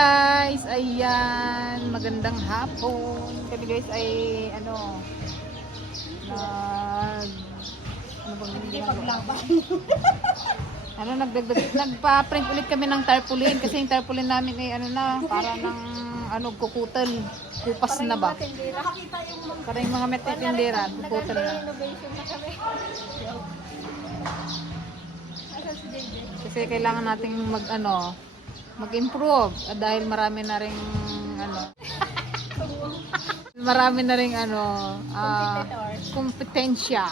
guys, ayan, magandang hapon. Kami guys ay paglaban. Nagpa-print ulit kami ng tarpaulin kasi yung tarpaulin namin ay para ng kukutal. Kupas na ba? Para yung mga metitindera, kukutal na. Kasi kailangan nating mag-improve dahil marami na ring kompetensya.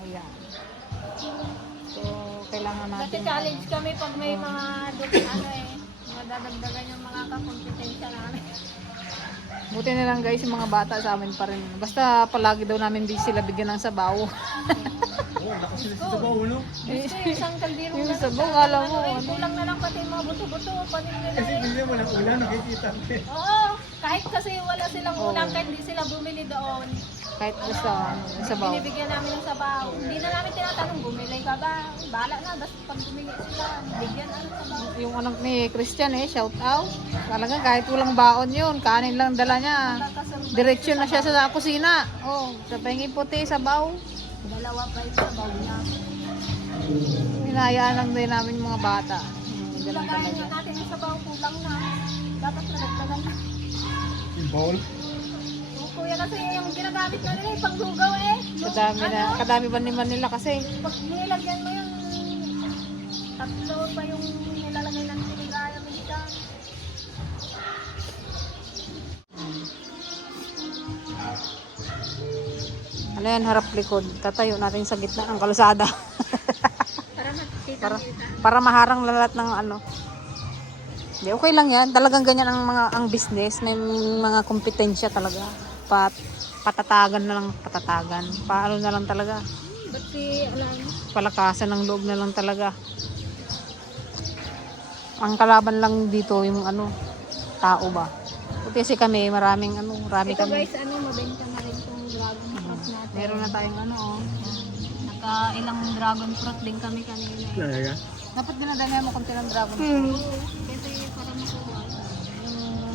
Ayan. So, kailangan natin. Kasi challenge kami pag may mga madadagdagan yung mga kakompetensya namin. Buti na lang guys, yung mga bata sa amin pa rin. Basta palagi daw namin di sila bigyan ng sabaw. Isang kaldero Yung na sabaw, alam mo. kulang na lang pati yung mga buto-buto. Kasi hindi mo lang ulan, nakikita. Oo, kahit kasi wala silang ulam, kahit hindi sila bumili doon. Kahit basta sabaw. Binibigyan namin ng sabaw. Hindi na namin tinatanong, bumili ka ba? Bahala na, basta pag bumili sila, bigyan sabaw. Yung anak ni Christian shout out. Talaga kahit walang baon yun, kanin lang dala niya. Direksyon na siya sa kusina. Oh, sa pengi puti, sabaw. Dalawa pa yung sabaw niya. Hinayaan lang din namin yung mga bata. Ganun Lagayan talaga. natin yung sabaw, kulang na. Dapat nadagdagan na. Yung bowl. Kuya kasi yung ginagamit na nila, panglugaw Kadami ba naman nila kasi. Pag nilagyan mo yung tatlo pa yung nilalagay ng tinigaya minsan. Ano yan, harap likod. Tatayo natin sa gitna ng kalsada. Para makikita para maharang lahat ng Hindi, okay lang yan. Talagang ganyan ang business. May mga kompetensya talaga. Patatagan na lang, patatagan. Paano na lang talaga. Ba't si, Palakasan ng loob na lang talaga. Ang kalaban lang dito yung tao ba. Kasi kami, marami ito kami. guys, mabenta na rin itong dragon fruit natin. Meron na tayong Naka-ilang dragon fruit din kami kanina. Talaga? Dapat dinadala mo konti ng dragon fruit. Kasi para makuha.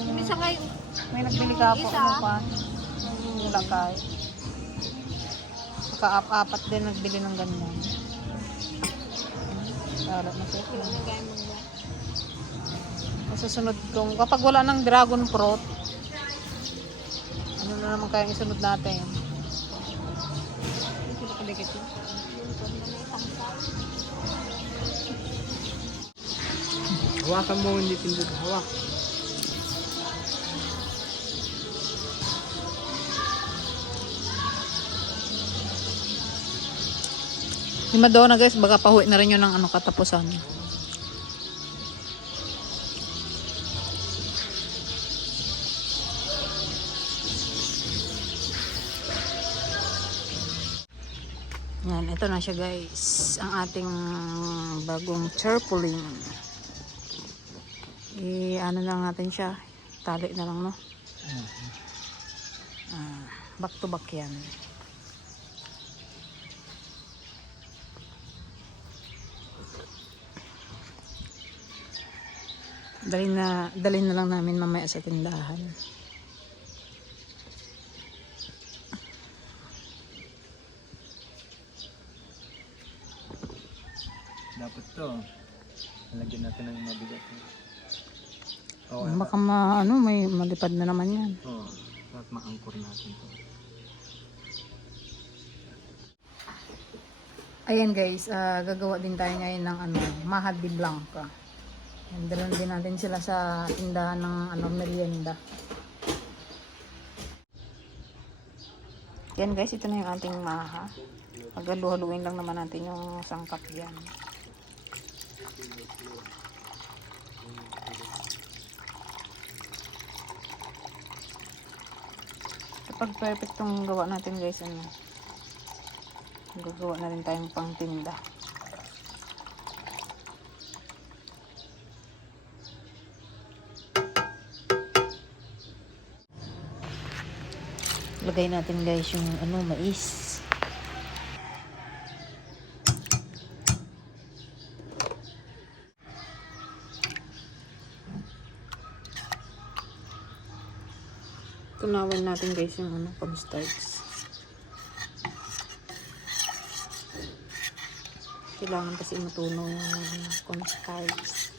Yung isa kayo, May nagbili ka po, Ulakay. Apat din nagbili ng ganyan. Sarap na siya. nagay mo ba? Susunod kong, kapag wala ng dragon fruit, ano na naman kayang isunod natin? Dikit yun. Hawakan mo, hindi pindot. Hawak. Lima daw na guys, baga pahuwi na rin yun ng katapusan. Yan, ito na siya guys. Ang ating bagong tarpaulin. Ano lang natin siya. Tali na lang, no? Back to back yan. Dalhin na lang namin mamaya sa tindahan. Dapat to. Nalagyan natin ng mabigat. Baka may malipad na naman yan. Oo. Dapat ma-anchor natin to. Ayan guys, gagawa din tayo ngayon ng mahad de blanca. Dalhan din natin sila sa tindahan ng merienda. Yan guys, ito na yung ating maha. Paghalu-haluin lang naman natin yung sangkap yan. Kapag perfectong gawa natin guys, gagawa na rin tayong pangtinda. Lagay natin guys yung mais. Tunawin natin guys yung ano, pag-starts. Kailangan kasi matunaw yung cornstarch.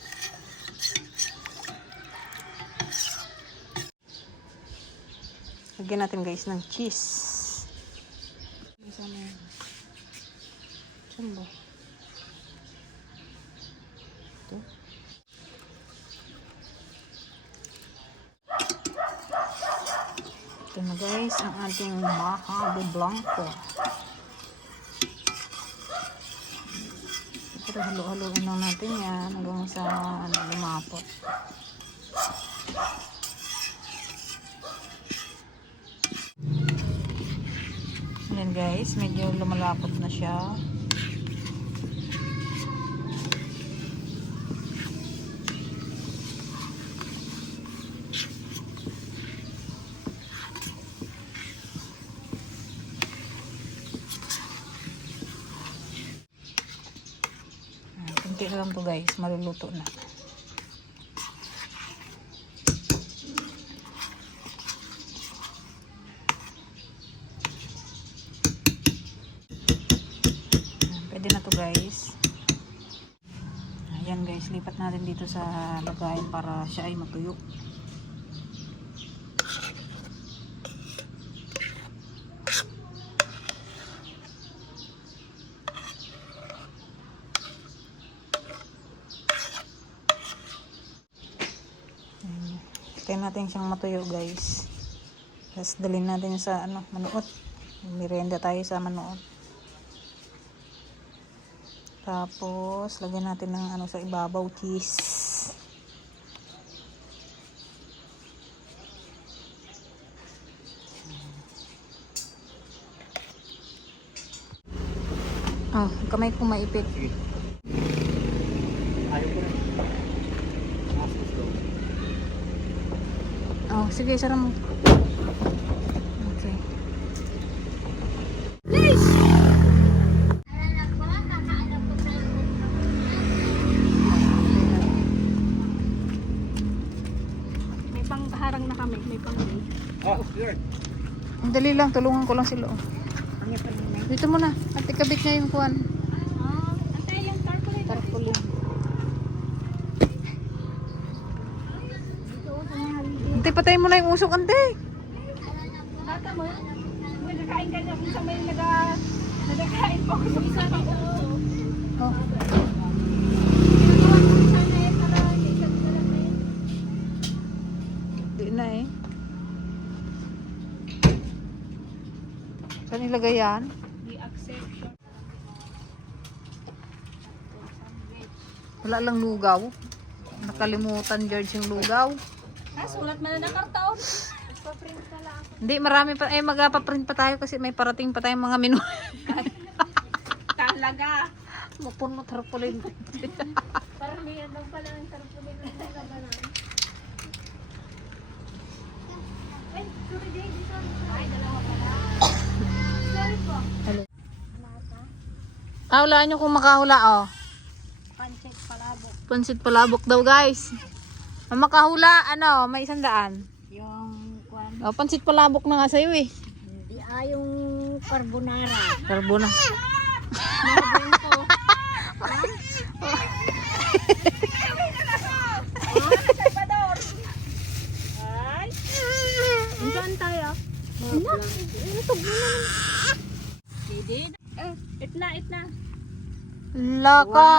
Lagyan natin guys ng cheese. Saan yan? Saan ba? Ito. Ito na guys ang ating maha de blanco. Pero halo-haloin lang natin yan hanggang sa ano, lumapot. Ayan guys, medyo lumalapot na siya. Kunti na lang to guys, maluluto na. Pwede na to guys. Ayan guys, lipat natin dito sa lagayan para siya ay matuyo. Kaya natin siyang matuyo guys. Tapos dalhin natin sa ano, manuot. Merienda tayo sa manuot. Tapos lagyan natin ng ano sa ibabaw, cheese. Oh, kamay ko maipit. Sige. Ayaw ko na. Oh, sige, sarap mo. Okay. May pangharang na kami, may pang Oh, good. Ang dali lang, tulungan ko lang sila. Oh. Dito muna, at ikabit niya yung kuwan. antay yung tarpaulin. Tarpaulin. Ante, patay mo na yung usok, ante. Tata mo, may nakain ka niya kung sa may nagakain po ako sa isa pang Oh. Di na eh. Saan ilagay yan? I-accept. Wala lang lugaw. Nakalimutan, George, yung lugaw. Sulat mo na ng karton. Pa-print ka lang. Hindi, marami pa. Eh, magpaprint pa tayo kasi may parating pa tayong mga menu. Talaga. Mapun mo tarpaulin. Parang may ano pala ng tarpaulin ng mga ganon. Ay, sorry Jay, dito. Ay, dalawa pala. Sorry po. Hulaan nyo kung makahula, oh. Pancit palabok. Pansit palabok daw, guys. Ang makahula, ano, may 100. Yung kwan. Oh, pansit palabok na nga sa'yo, eh. Hindi yung carbonara. Karbo na. Nabing ko. Salvador. Ay. Saan tayo? Ito Didi. Itna. Laka.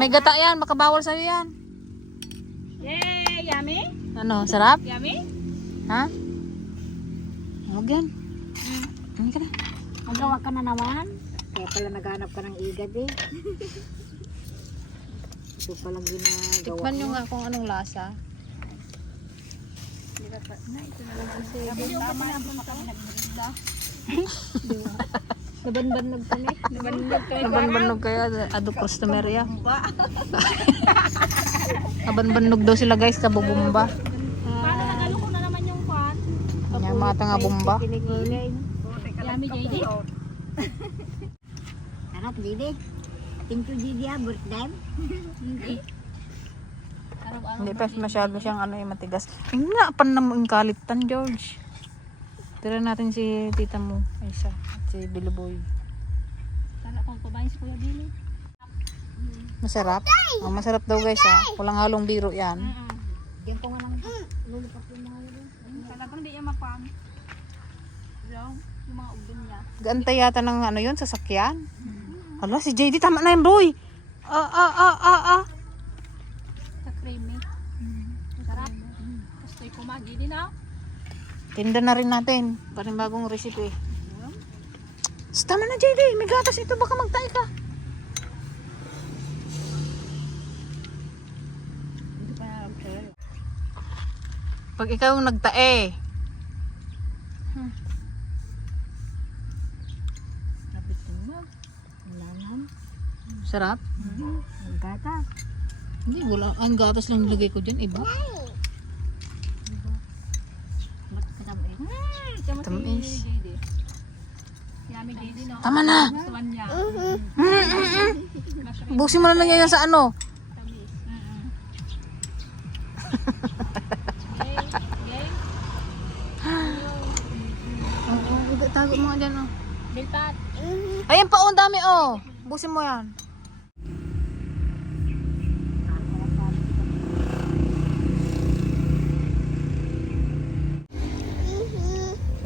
May gata yan, makabawal sa'yo yan. Yay! Yummy? Ano, sarap? Yummy? Ha? Huwag yan. Ano ka na? Magawa ka na naman. Kaya pala naghanap ka ng igad eh. Ito palang ginagawa. Tikman nyo nga kung anong lasa. Nabanbanog kami. Nabanbanog kaya, ado customer ya. Nabanbanog daw sila guys, kabubumba. Paano nagalo ko na naman yung kwan? Yung mata nga bumba. Yummy, JD. Sarap, Didi. Thank you, Didi, ha. Birthday. Hindi. Hindi pa masyado siyang ano yung matigas. Hindi na, pan na mo yung kalitan, George. Tira natin si tita mo, Aisha, at si Biluboy. Sana kung kumain si Kuya Billy. Masarap? Oh, masarap daw guys ha. Walang halong biro yan. Diyan ko nga lang lulupak yung mga yun. Talagang di niya mapam. Yung mga ubin niya. Gantay yata ng ano yun, sasakyan. Hala, si JD, tama na yun, boy. Ah. Sa creamy. Sarap. Gusto yung kumagi din ah. Tinda na rin natin. Panibagong recipe. Tama na, JD. May gatas ito. Baka magtae ka. Pag ikaw nagtae. Nabitin mo. Ulangan. Sarap? Ang gata. Hindi, wala. Ang gatas lang nilagay ko dyan. Iba. Kasama eh. Tama Tamis. si JD. Yummy JD no. Tama na. Gustuhan niya. Busin mo na lang yan sa ano. Tamis. Gay. Gay. Tago mo nga dyan, oh. Bilpat. Ayan pa, oh. Ang dami, oh. Busin mo yan.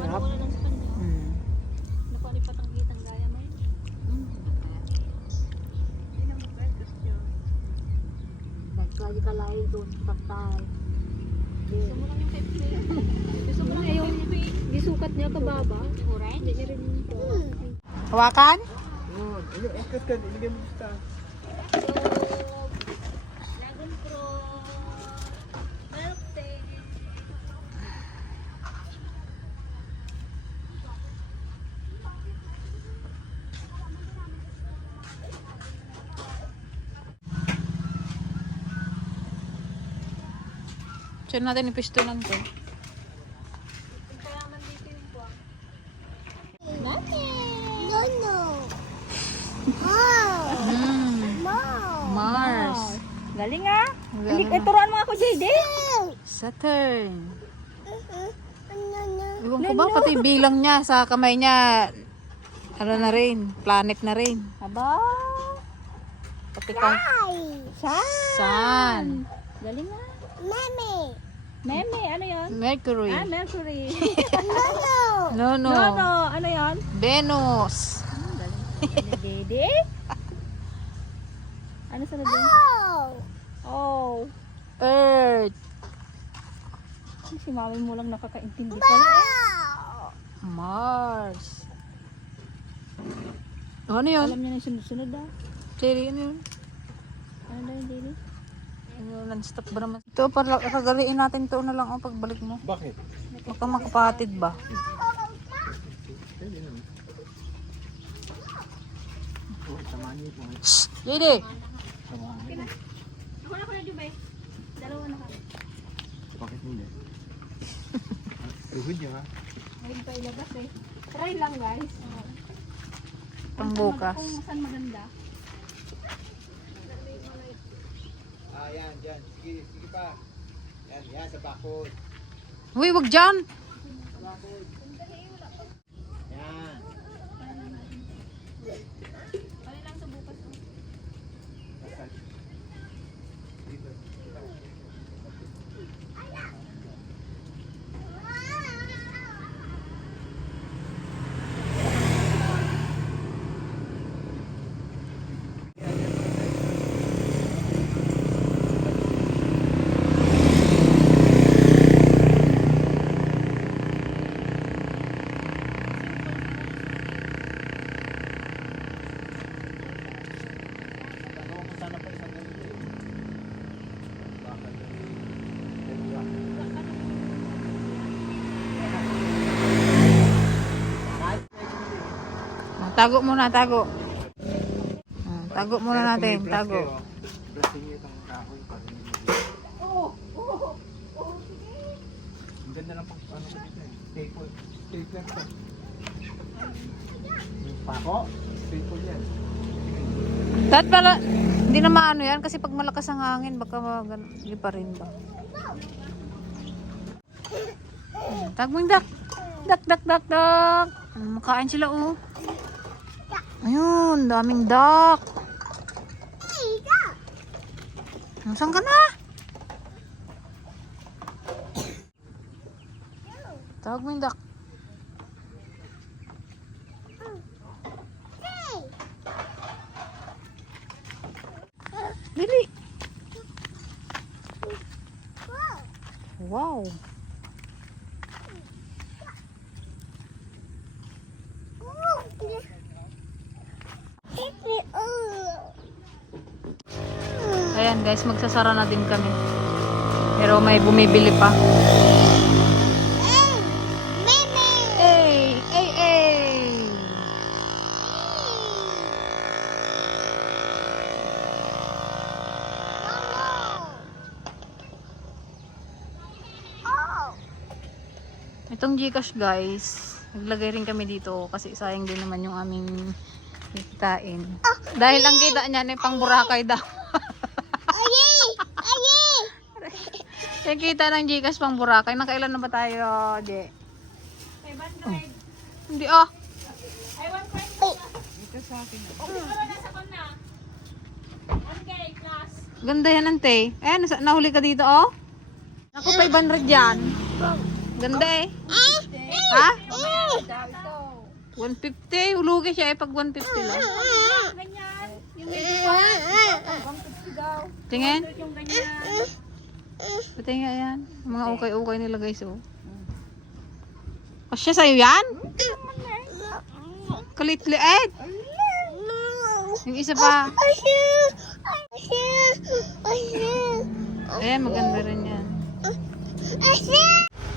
Wala lang sa kanya. Napalipat ang gitang gaya mo. Nagkaji ka lain doon. Patay. Gusto mo lang yung pepe. Gusto mo lang yung pepe. Gisukat niya kababa. Hindi niya rin yung Hawakan? Dragon fruit. Milk tea. Saan natin ipistunan to? Kaya man dito yung buwan. Mars. Galing ah. Galing ah. Turuan mo ako, JD. Saturn. Iwan ko ba, pati bilang niya sa kamay niya, ano na rin, planet na rin. Aba. Pati kang Sun. Galing ah. Meme, ano yon? Mercury. Mercury. No. No, ano yon? Venus. JD? Ano sa nabing? Oh. Earth. Si mami mo lang nakakaintindi pala eh. Mars. Ano yun? Alam niya na yung sunod-sunod ah. Cherry, ano yun? Ano daw yung JD? Non-stop ba naman? Ito, para kagaliin natin to na lang ang pagbalik mo. Bakit? Baka makapatid ba? Shhh! JD! Ako na ko na Dubai. Dalawa na kami. Bakit hindi? Tuhod niya ha? Ngayon pa ilabas eh. Try lang guys. Pang bukas. Kung saan maganda. Yan, dyan. Sige pa. Yan, sa bakod. Uy, wag dyan! Yan. Ano lang sa bukas. Tago muna, tago. Tago muna natin, tago. Brushing niyo itong kahoy para hindi ang ganda ng ano ko dito eh. Stapler to. Yung pako, staple yan. Dahil pala, hindi na maano yan kasi pag malakas ang hangin, baka hindi pa rin ba. Tag mo yung dak. Dak, dak, dak, dak. Makain sila, oh. Ayun, daming duck. Nasaan ka na? Tawag mo yung duck. Dili. Wow. Ayan guys, magsasara na din kami. Pero may bumibili pa. Hey! Hey! Hey! Itong Gcash guys, naglagay rin kami dito kasi sayang din naman yung aming kitain. Dahil ang kita niya ay pang Boracay daw. Yung kita ng Gcash pang Boracay. Nakailan na ba tayo, Je? 500. Hindi ah. Ay, 120. Ito sa akin. Okay, wala nasa kon na. 1K plus. Ganda yan, ante. Eh, nahuli ka dito, oh. Ako, 500 yan. Ganda eh. Ha? Daw ito. 150. Hulugi siya eh pag 150 lang. Ganyan. Yung medyo pa. 150 daw. Tingin. Yung ganyan. Pati nga yan. Mga ukay-ukay nila guys, oh. Kasya sa'yo yan? Kalit-liit. Yung isa pa. Ayan, maganda rin yan.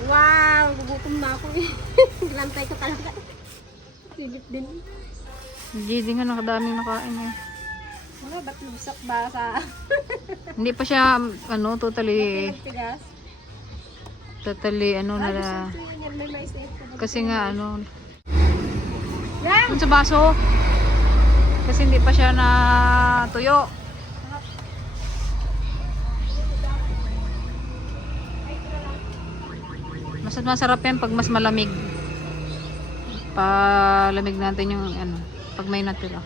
Wow, gugutom na ako eh. Lantay ko talaga. Sigit din. Hindi nga nakadaming nakain eh. Ano, ba't lusak ba sa Hindi pa siya, ano, totally, tigas? ano na, Yan, may mais na ito. kasi nga, ano, dun sa baso, kasi hindi pa siya na tuyo. Mas masarap yan pag mas malamig. Palamig natin yung, ano, pag may natira.